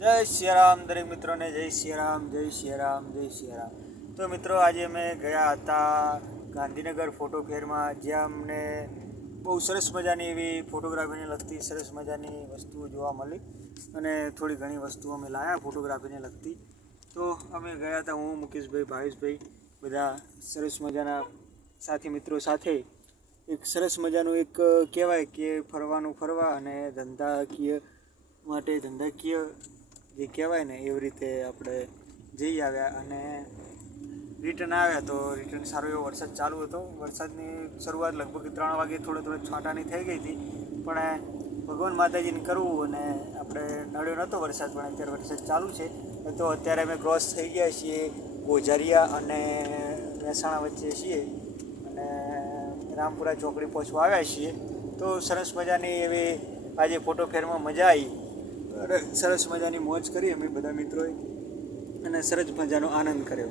જય સિયારામ દરેક મિત્રોને જય સિયારામ જય સિયારામ જય સિયારામ. તો મિત્રો આજે અમે ગયા હતા ગાંધીનગર ફોટો ફેરમાં, જ્યાં અમને બહુ સરસ મજાની એવી ફોટોગ્રાફીને લગતી સરસ મજાની વસ્તુઓ જોવા મળી અને થોડી ઘણી વસ્તુઓ અમે લાવ્યા ફોટોગ્રાફીને લગતી. તો અમે ગયા હતા, હું, મુકેશભાઈ, ભાવેશભાઈ, બધા સરસ મજાના સાથી મિત્રો સાથે એક સરસ મજાનું એક કહેવાય કે ફરવા અને ધંધાકીય જે કહેવાય ને એવી રીતે આપણે જઈ આવ્યા અને રિટર્ન આવ્યા. તો રિટર્ન સારો એવો વરસાદ ચાલુ હતો. વરસાદની શરૂઆત લગભગ 3 વાગે થોડો છાંટાની થઈ ગઈ હતી, પણ ભગવાન માતાજીને કરવું અને આપણે નડ્યો નહોતો વરસાદ, પણ અત્યારે વરસાદ ચાલુ છે. તો અત્યારે અમે ક્રોસ થઈ ગયા છીએ ગોઝારિયા અને મહેસાણા વચ્ચે છીએ અને રામપુરા ચોકડી પહોંચવા આવ્યા છીએ. તો સરસ મજાની એવી આજે ફોટો ફેરમાં મજા આવી, સરસ મજાની મોજ કરી અમે બધા મિત્રોએ અને સરસ મજાનો આનંદ કર્યો.